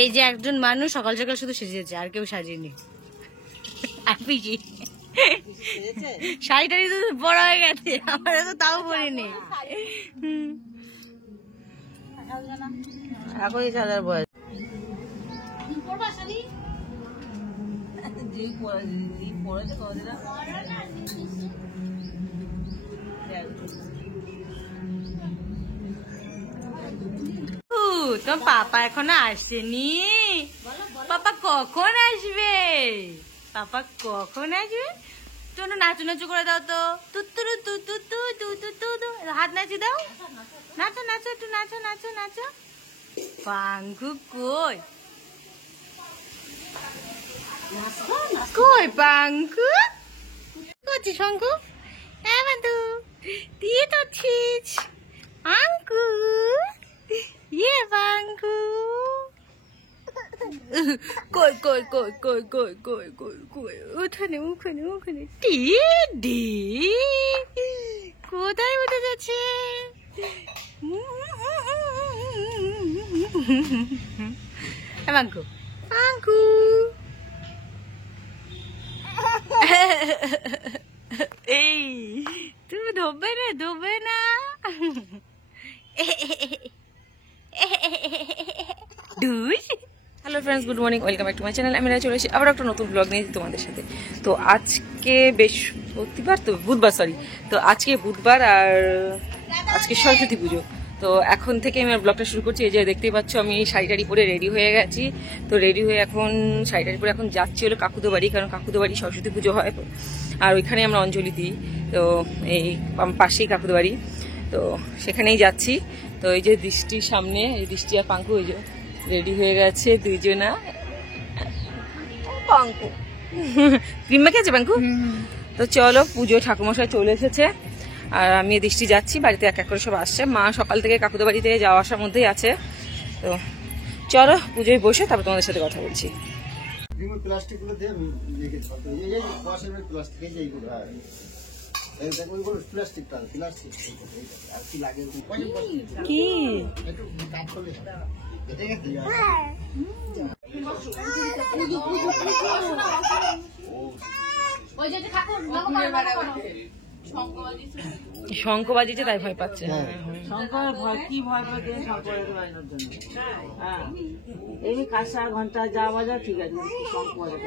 এই যে একজন মানুষ সকাল সকাল শুধু সেজেছে, আর কেউ সাজেনি। আর পিজি শাড়িটারি তো বড় হয়ে গেছে, আমার তো তাও পরিনি। এখনই সাজার বয়স। তোমার পাপা এখনো আসেনি? পাপা কখন আসবে? পাপা কখন আসবে? তুমি নাচু নাচু করে দাও তো, তুত্তুরু তু তু তু তু তু তু তু, হাত নাচি দাও, নাচো নাচো একটু নাচো নাচো নাচো। পাঙ্কু কই কই পাঙ্কু করছিস? শঙ্কু বন্ধু দিয়ে তোছিস আঙ্কু, ইয়ে পাঙ্কু কই কই কই কই কই কই কই কই, ওখানে ওখানে ওখানে। টিডি কোথায় উঠে যাচ্ছে? আঙ্কু আঙ্কু এই তুমি ধোবে না, ধোবে না। Hello friends, good morning, welcome back to my channel. আমি চলে এসেছি আবার একটা নতুন ব্লগ নিয়ে তোমাদের সাথে। তো আজকে বৃহস্পতিবার, তো বুধবার, সরি। তো আজকে বুধবার আর আজকে সরস্বতী পুজো। তো এখন থেকে আমি ব্লগটা শুরু করছি। এই যে দেখতেই পাচ্ছ আমি শাড়ি টাড়ি পরে রেডি হয়ে গেছি। তো রেডি হয়ে এখন শাড়ি টাড়ি পরে এখন যাচ্ছি হলো কাকুদো বাড়ি, কারণ কাকুদো বাড়ি সরস্বতী পুজো হয় আর ওইখানে আমরা অঞ্জলি দিই। তো এই পাশেই কাকুদো বাড়ি, তো সেখানেই যাচ্ছি। তো এই যে দৃষ্টির সামনে, এই দৃষ্টি আর পাঙ্কু ওই যে রেডি হয়ে গেছে দুইজনা। পাঙ্কু ক্রিম মেখে আছে পাঙ্কু। তো চলো, পুজো ঠাকুরমশাই চলে এসেছে আর আমি দৃষ্টি যাচ্ছি। বাড়িতে এক এক করে সব আসছে, মা সকাল থেকে কাকুদের বাড়িতে যাওয়া আসার মধ্যেই আছে। তো চলো পুজোয় বসে তারপর তোমাদের সাথে কথা বলছি। কি শঙ্খ বাজিয়েছে তাই ভয় পাচ্ছে। শঙ্কর ভয় কি ভয় পাবে? শঙ্করের বাজানোর জন্য। হ্যাঁ, এমনি কাঁসা ঘন্টা যা বাজা ঠিক আছে, শঙ্খ বাজাতে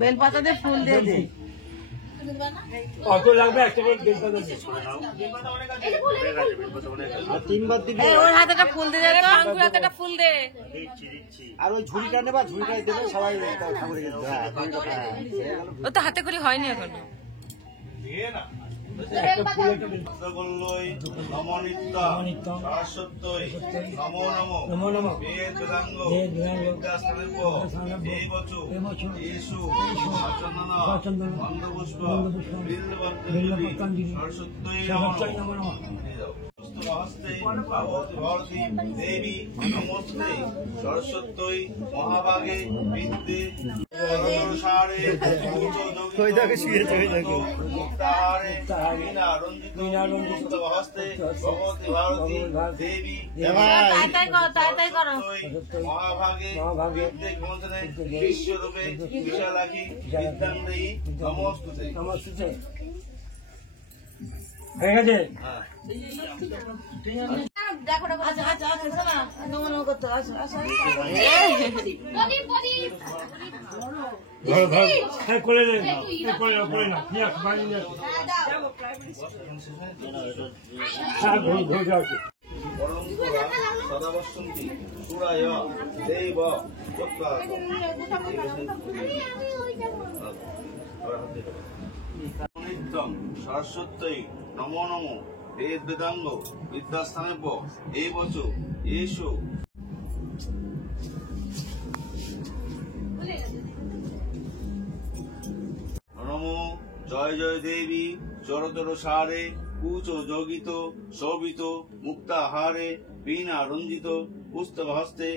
বেলপাতা দিয়ে ফুল দিয়ে দে। কত লাগবে? একটা বেলপাতা তিনবার দিবি। ওর হাতেটা ফুল দে, পাঙ্কুর হাতেটা ফুল দে। আর ওই ঝুড়িটা নেবা, ঝুড়িটা দেবে সবাই ঠাকুরে গেছে। ও তো হাতে করে হয়নি এখন। দেবী নমস্তে সরস্বতী মহাভাগে বিদ্যে মহাভাগে বিশ্বরূপে বিশালাখি বিদ্যাঙ্গী নমস্তুতে। নমস্তুতে হয়ে গেছে। সদাবসন্তী সুরায় দেব নিত্যং সরস্বতী নমো নমো বেদ বেদাঙ্গ বিদ্যাস্থানে এই বছর এসো। নমো জয় জয় দেবী চরতর সারে কুচ যোগিত শোভিত মুক্তাহারে বীণা রঞ্জিত পুস্তক হস্তে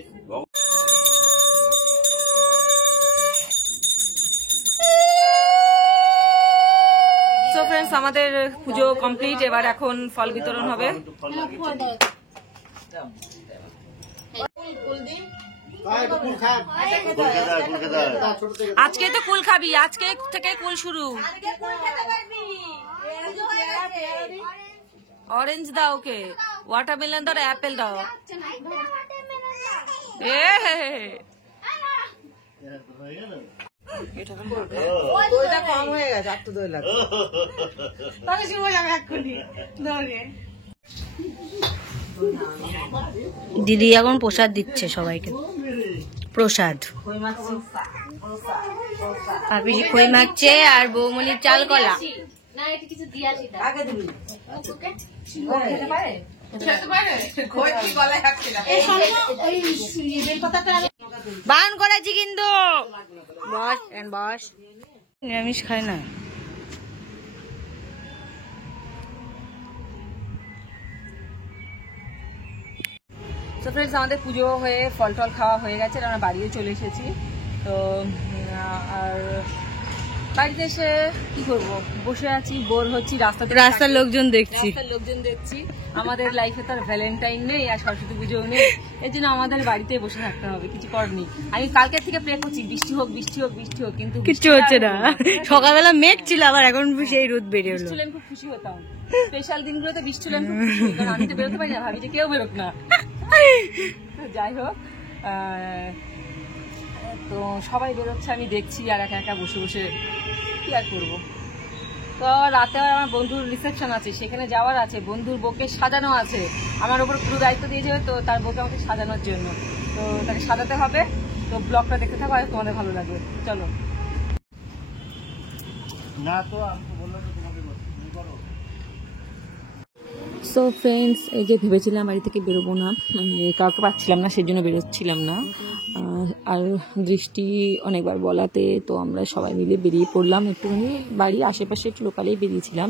সো ফ্রেন্ডস, আমাদের পুজো কমপ্লিট। এবার এখন ফল বিতরণ হবে। আজকে তো কুল খাবি, আজকে থেকে কুল শুরু। অরেঞ্জ দাও, ওকে ওয়াটারমেলন দাও, অ্যাপেল দাও। এ দইটা কম হয়ে গেছে, আর তো দই লাগবে। তবে শুভ যাবে এক্ষুনি দৌড়ে। দিদি এখন প্রসাদ দিচ্ছে সবাইকে, প্রসাদ। ভাবি খই মাখছে আর বৌমনি চাল কলা। আগে দিবি বান করেছি কিন্তু। বস বস, নিরামিষ খায় না। তো ফ্রেন্ডস, আমাদের পুজো হয়ে ফল টল খাওয়া হয়ে গেছে, আমরা বাড়িও চলে এসেছি। তো আর বাড়িতে এসে কি করবো, বসে আছি, বোর হচ্ছি, রাস্তার লোকজন দেখছি। রাস্তার লোকজন দেখছি। আমাদের লাইফে তো আর ভ্যালেন্টাইন নেই আর সরস্বতী পুজোও নেই, এর জন্য আমাদের বাড়িতে বসে থাকতে হবে, কিছু করার নেই। আমি কালকের থেকে প্রে করছি বৃষ্টি হোক বৃষ্টি হোক বৃষ্টি হোক, কিন্তু কিচ্ছু হচ্ছে না। সকালবেলা মেঘ ছিল, আবার এখন সেই রোদ বেরিয়ে বৃষ্টি হলো। হলে আমি খুব খুশি হতাম। স্পেশাল দিনগুলোতে বৃষ্টি হলে আমি খুব খুশি হই, কারণ আমি তো বেরোতে পারি না, ভাবি যে কেউ বেরোক না। তো যাই হোক, তো সবাই বেরোচ্ছে, আমি দেখছি আর একা একা বসে বসে কি আর করবো। তো রাতে আমার বন্ধুর রিসেপশন আছে, সেখানে যাওয়ার আছে, বন্ধুর বউকে সাজানো আছে, আমার উপর পুরো দায়িত্ব দিয়েছে তো তার বউকে আমাকে সাজানোর জন্য, তো তাকে সাজাতে হবে। তো ব্লগটা দেখতে থাকো, আর তোমাদের ভালো লাগবে। চলো। না তো আমি তো বললাম তো তোমাকে করো। সো ফ্রেন্ডস, এই যে ভেবেছিলাম বাড়ি থেকে বেরোবো না, কাউকে পাচ্ছিলাম না, সেজন্য বেরোচ্ছিলাম না। আর দৃষ্টি অনেকবার বলাতে তো আমরা সবাই মিলে বেরিয়ে পড়লাম। একটুখানি বাড়ি আশেপাশে একটু লোকালেই বেরিয়েছিলাম।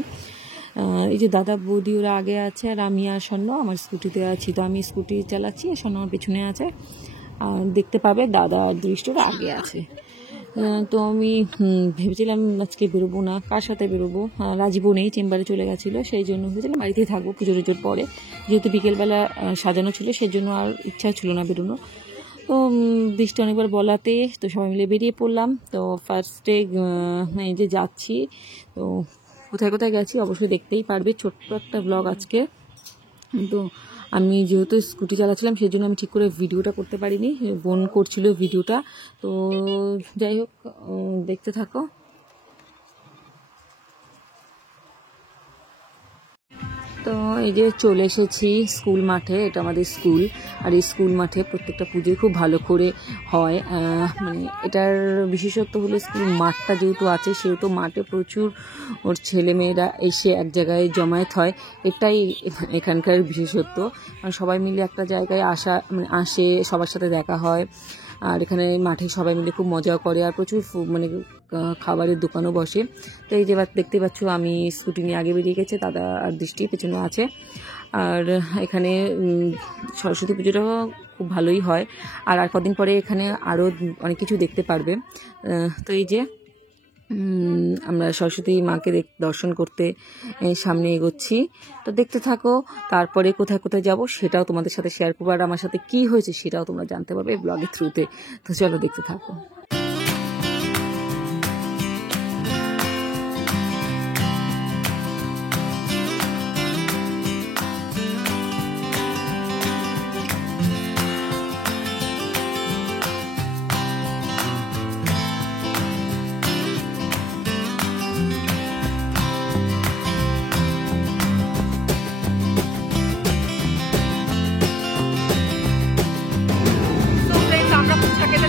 এই যে দাদা বৌদি ওরা আগে আছে, আর আমি আর স্বর্ণ আমার স্কুটিতে আছি। তো আমি স্কুটি চালাচ্ছি, আর স্বর্ণ আমার পেছনে আছে। আর দেখতে পাবে দাদা আর দৃষ্টি ওরা আগে আছে। তো আমি ভেবেছিলাম আজকে বেরোবো না, কার সাথে বেরোবো, রাজীবও নেই, চেম্বারে চলে গেছিলো, সেই জন্য ভেবেছিলাম বাড়িতেই থাকবো পুজো টুজোর পরে, যেহেতু বিকেলবেলা সাজানো ছিল, সেই জন্য আর ইচ্ছা ছিল না বেরোনো। তো বৃষ্টি অনেকবার বলাতে তো সবাই মিলে বেরিয়ে পড়লাম। তো ফার্স্টে এই যে যাচ্ছি, তো কোথায় কোথায় গেছি অবশ্যই দেখতেই পারবে, ছোট্ট একটা ব্লগ আজকে। তো আমি যেহেতু স্কুটি চালাচ্ছিলাম, সেই জন্য আমি ঠিক করে ভিডিওটা করতে পারিনি, বোন করছিল ভিডিওটা। তো যাই হোক, দেখতে থাকো। তো এই যে চলে এসেছি স্কুল মাঠে, এটা আমাদের স্কুল। আর এই স্কুল মাঠে প্রত্যেকটা পুজোই খুব ভালো করে হয়। মানে এটার বিশেষত্ব হলো স্কুল মাঠটা যেহেতু আছে, সেহেতু মাঠে প্রচুর ওর ছেলেমেয়েরা এসে এক জায়গায় জমায়েত হয়, এটাই এখানকার বিশেষত্ব। সবাই মিলে একটা জায়গায় আসে, সবার সাথে দেখা হয়। আর এখানে মাঠে সবাই মিলে খুব মজা করে, আর প্রচুর মানে খাবারের দোকানও বসে। তো এই যে দেখতে পাচ্ছ, আমি স্কুটি নিয়ে আগে বেরিয়ে গেছে, দাদা আর দৃষ্টি পেছনে আছে। আর এখানে সরস্বতী পুজোটাও খুব ভালোই হয়। আর কদিন পরে এখানে আরও অনেক কিছু দেখতে পারবে। তো এই যে আমরা সরস্বতী মাকে দর্শন করতে সামনে এগোচ্ছি। তো দেখতে থাকো, তারপরে কোথায় কোথায় যাব সেটাও তোমাদের সাথে শেয়ার করবো, আর আমার সাথে কি হয়েছে সেটাও তোমরা জানতে পারবে ব্লগের থ্রুতে। তো চলো দেখতে থাকো।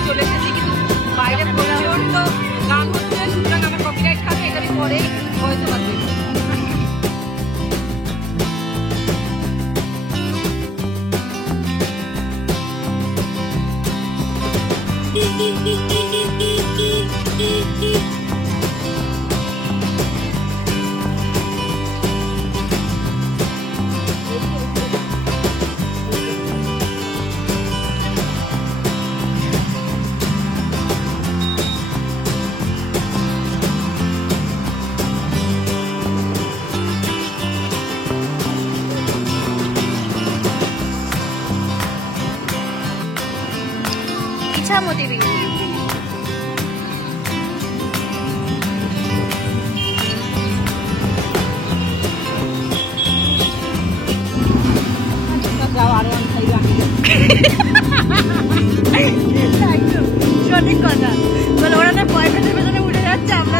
চলে এসেছি, কিন্তু বাইরে প্রচন্ড গান হচ্ছে, সুতরাং আমার কপিরাইট খাবে, এটা আমি পরেই হয়তো পারবে। ইচ্ছামতি বিউটি। একদম সঠিক কথা বলে, ওরা তো বয়ফ্রেন্ডের পেছনে উঠে যাচ্ছে, আমরা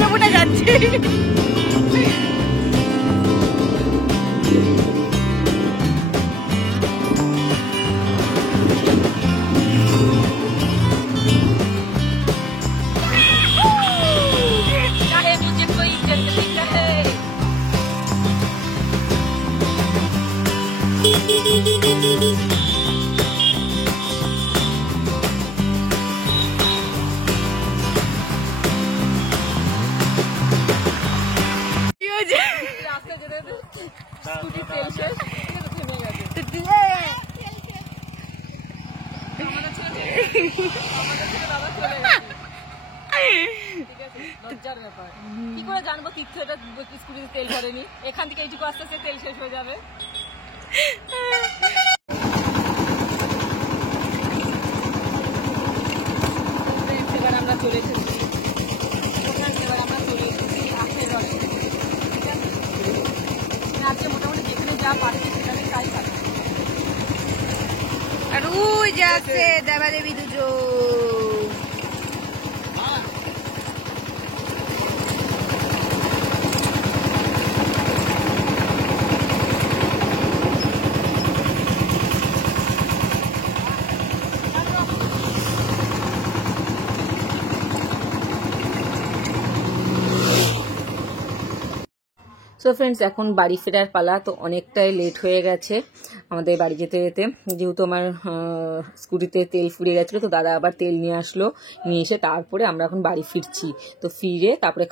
তো উঠে যাচ্ছি। লজ্জার ব্যাপার, কি করে জানবো তীর্থ এটা স্কুটিতে তেল ভরেনি, এখান থেকে এইটুকু আস্তে আস্তে তেল শেষ হয়ে যাবে। এবার আমরা চলে এসেছি আখের রসে। আজকে মোটামুটি যেখানে যা পাচ্ছি সেখানে তাই পাচ্ছি। আর ওই যে আছে দেবাদেবী দুজন। সো ফ্রেন্ডস, এখন বাড়ি ফেরার পালা। তো অনেকটাই লেট হয়ে গেছে আমাদের বাড়ি যেতে যেতে, যেহেতু আমার স্কুটিতে তেল ফুরিয়ে গেছিলো। তো দাদা আবার তেল নিয়ে আসলো, নিয়ে এসে তারপরে আমরা এখন বাড়ি ফিরছি। তো ফিরে তারপরে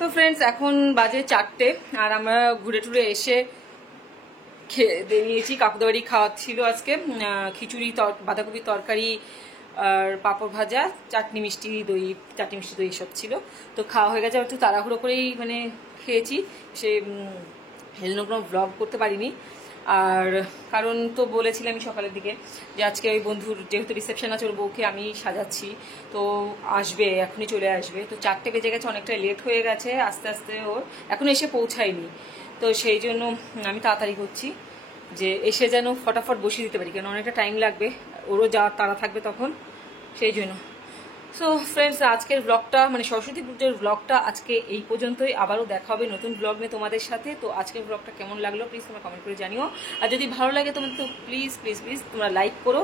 তো ফ্রেন্ডস এখন বাজে 4টে, আর আমরা ঘুরে টুরে এসে খেয়ে নিয়েছি। কাকুদের বাড়ি খাওয়া ছিল আজকে, খিচুড়ি, বাঁধাকপির তরকারি আর পাঁপড় ভাজা, চাটনি মিষ্টি দই এসব ছিল। তো খাওয়া হয়ে গেছে, একটু তাড়াহুড়ো করেই মানে খেয়েছি, সে হেলনো কোনো ব্লগ করতে পারিনি। আর কারণ তো বলেছিলাম আমি সকালের দিকে যে আজকে ওই বন্ধুর যেহেতু রিসেপশন আছে, ওর বউকে আমি সাজাচ্ছি, তো আসবে, এখনই চলে আসবে। তো 4টে বেজে গেছে, অনেকটা লেট হয়ে গেছে, আস্তে আস্তে ওর এখনও এসে পৌঁছায়নি। তো সেই জন্য আমি তাড়াতাড়ি করছি যে এসে যেন ফটাফট বসিয়ে দিতে পারি, কেন অনেকটা টাইম লাগবে, ওরও যা তাড়া থাকবে তখন, সেই জন্য। সো ফ্রেন্ডস, আজকের ব্লগটা মানে সরস্বতী পুজোর ব্লগটা আজকে এই পর্যন্তই। আবারও দেখা হবে নতুন ব্লগ নিয়ে তোমাদের সাথে। তো আজকের ব্লগটা কেমন লাগলো প্লিজ তোমরা কমেন্ট করে জানিও। আর যদি ভালো লাগে তোমাদের তো প্লিজ প্লিজ প্লিজ তোমরা লাইক করো,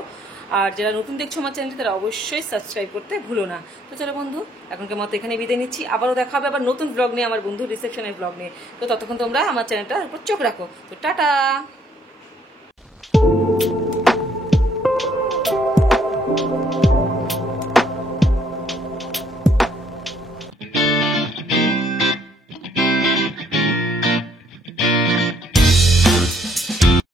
আর যারা নতুন দেখছো আমার চ্যানেলটি তারা অবশ্যই সাবস্ক্রাইব করতে ভুলো না। তো চলো বন্ধু, এখনকার মতো এখানে বিদায় নিচ্ছি। আবারও দেখা হবে আবার নতুন ব্লগ নিয়ে, আমার বন্ধুর রিসেপশনের ব্লগ নিয়ে। তো ততক্ষণ তোমরা আমার চ্যানেলটার উপর চোখ রাখো। তো টাটা।